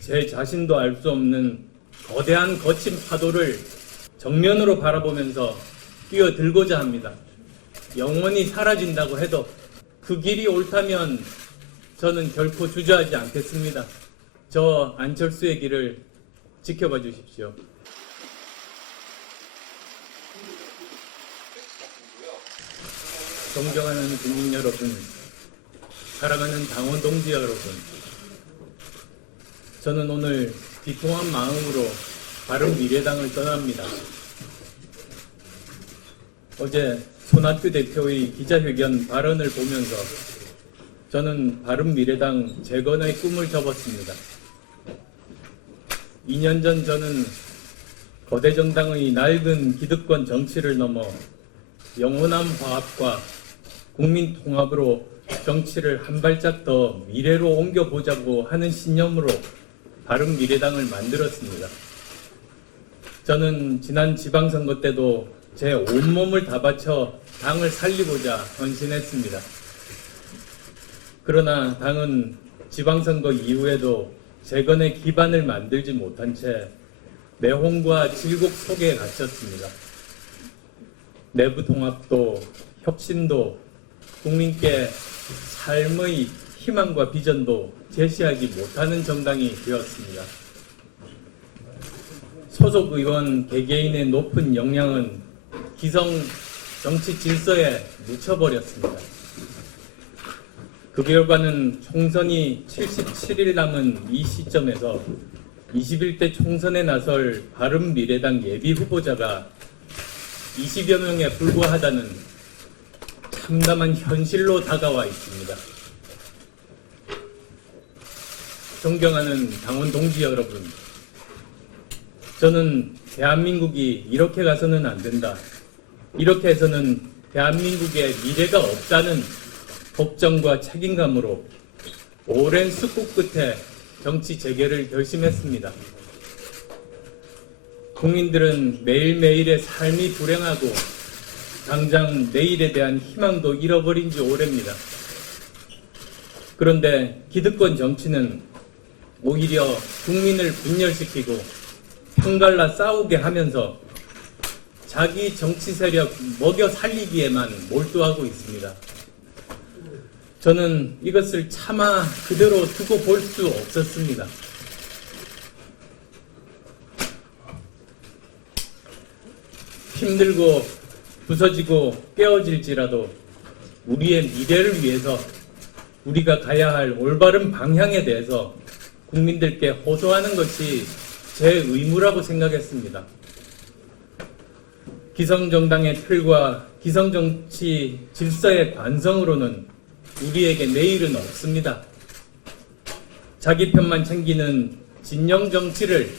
제 자신도 알 수 없는 거대한 거친 파도를 정면으로 바라보면서 뛰어들고자 합니다. 영원히 사라진다고 해도 그 길이 옳다면 저는 결코 주저하지 않겠습니다. 저 안철수의 길을 지켜봐 주십시오. 존경하는 국민 여러분, 사랑하는 당원 동지 여러분, 저는 오늘 비통한 마음으로 바른미래당을 떠납니다. 어제 손학규 대표의 기자회견 발언을 보면서 저는 바른미래당 재건의 꿈을 접었습니다. 2년 전 저는 거대 정당의 낡은 기득권 정치를 넘어 영원한 화합과 국민 통합으로 정치를 한 발짝 더 미래로 옮겨보자고 하는 신념으로 바른미래당을 만들었습니다. 저는 지난 지방선거 때도 제 온몸을 다 바쳐 당을 살리고자 헌신했습니다. 그러나 당은 지방선거 이후에도 재건의 기반을 만들지 못한 채 내홍과 질곡 속에 갇혔습니다. 내부 통합도 혁신도 국민께 삶의 희망과 비전도 제시하지 못하는 정당이 되었습니다. 소속 의원 개개인의 높은 역량은 기성 정치 질서에 묻혀버렸습니다. 그 결과는 총선이 77일 남은 이 시점에서 21대 총선에 나설 바른미래당 예비 후보자가 20여 명에 불과하다는 참담한 현실로 다가와 있습니다. 존경하는 당원 동지 여러분, 저는 대한민국이 이렇게 가서는 안 된다, 이렇게 해서는 대한민국의 미래가 없다는 걱정과 책임감으로 오랜 숙고 끝에 정치 재개를 결심했습니다. 국민들은 매일매일의 삶이 불행하고 당장 내일에 대한 희망도 잃어버린 지 오래입니다. 그런데 기득권 정치는 오히려 국민을 분열시키고 편갈라 싸우게 하면서 자기 정치 세력 먹여 살리기에만 몰두하고 있습니다. 저는 이것을 차마 그대로 두고 볼 수 없었습니다. 힘들고 부서지고 깨어질지라도 우리의 미래를 위해서 우리가 가야 할 올바른 방향에 대해서 국민들께 호소하는 것이 제 의무라고 생각했습니다. 기성정당의 틀과 기성정치 질서의 관성으로는 우리에게 내일은 없습니다. 자기 편만 챙기는 진영 정치를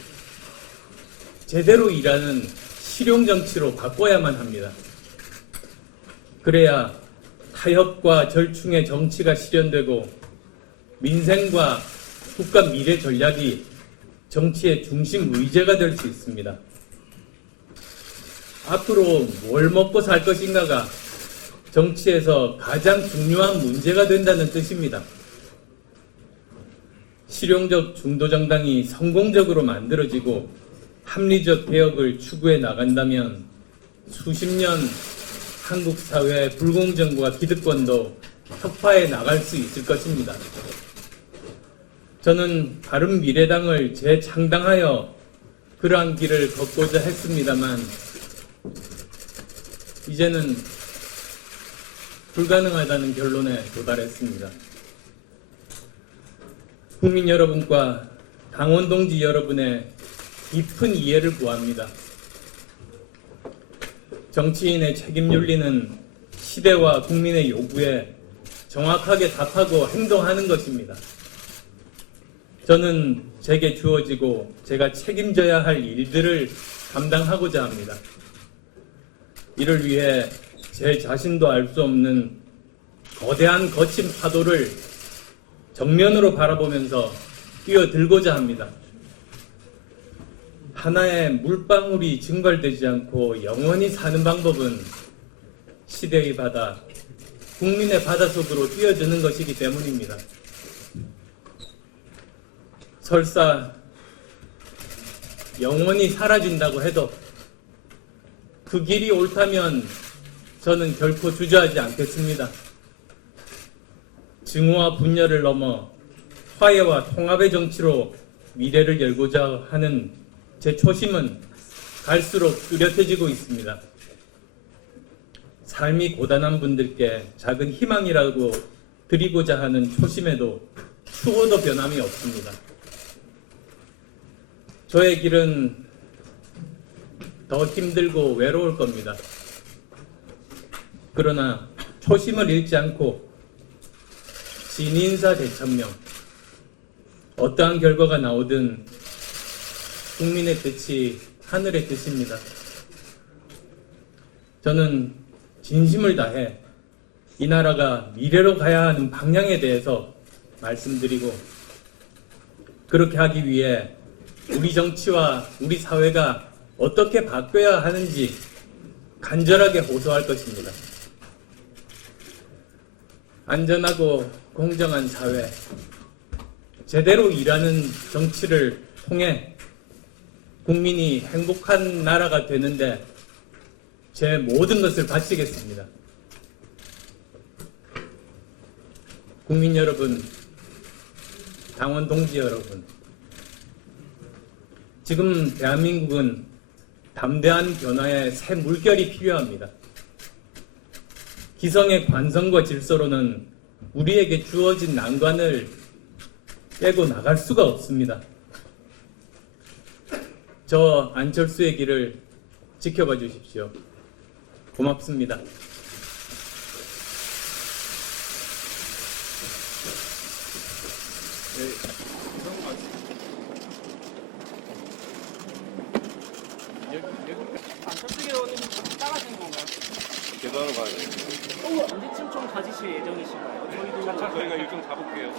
제대로 일하는 실용 정치로 바꿔야만 합니다. 그래야 타협과 절충의 정치가 실현되고 민생과 국가 미래 전략이 정치의 중심 의제가 될 수 있습니다. 앞으로 뭘 먹고 살 것인가가 정치에서 가장 중요한 문제가 된다는 뜻입니다. 실용적 중도정당이 성공적으로 만들어지고 합리적 개혁을 추구해 나간다면 수십 년 한국 사회의 불공정과 기득권도 혁파해 나갈 수 있을 것입니다. 저는 바른미래당을 재창당하여 그러한 길을 걷고자 했습니다만 이제는 불가능하다는 결론에 도달했습니다. 국민 여러분과 당원 동지 여러분의 깊은 이해를 구합니다. 정치인의 책임 윤리는 시대와 국민의 요구에 정확하게 답하고 행동하는 것입니다. 저는 제게 주어지고 제가 책임져야 할 일들을 감당하고자 합니다. 이를 위해 제 자신도 알 수 없는 거대한 거친 파도를 정면으로 바라보면서 뛰어들고자 합니다. 하나의 물방울이 증발되지 않고 영원히 사는 방법은 시대의 바다, 국민의 바다 속으로 뛰어드는 것이기 때문입니다. 설사 영원히 사라진다고 해도 그 길이 옳다면 저는 결코 주저하지 않겠습니다. 증오와 분열을 넘어 화해와 통합의 정치로 미래를 열고자 하는 제 초심은 갈수록 뚜렷해지고 있습니다. 삶이 고단한 분들께 작은 희망이라고 드리고자 하는 초심에도 추호도 변함이 없습니다. 저의 길은 더 힘들고 외로울 겁니다. 그러나 초심을 잃지 않고 진인사 대천명, 어떠한 결과가 나오든 국민의 뜻이 하늘의 뜻입니다. 저는 진심을 다해 이 나라가 미래로 가야 하는 방향에 대해서 말씀드리고, 그렇게 하기 위해 우리 정치와 우리 사회가 어떻게 바뀌어야 하는지 간절하게 호소할 것입니다. 안전하고 공정한 사회, 제대로 일하는 정치를 통해 국민이 행복한 나라가 되는데 제 모든 것을 바치겠습니다. 국민 여러분, 당원 동지 여러분, 지금 대한민국은 담대한 변화의 새 물결이 필요합니다. 기성의 관성과 질서로는 우리에게 주어진 난관을 깨고 나갈 수가 없습니다. 저 안철수의 길을 지켜봐 주십시오. 고맙습니다. 안철수 의원님 따라하신 건가요? 계단으로 가야 돼요. 언제쯤 좀 가지실 예정이신가요? 저희도 저희가 일정 잡을게요.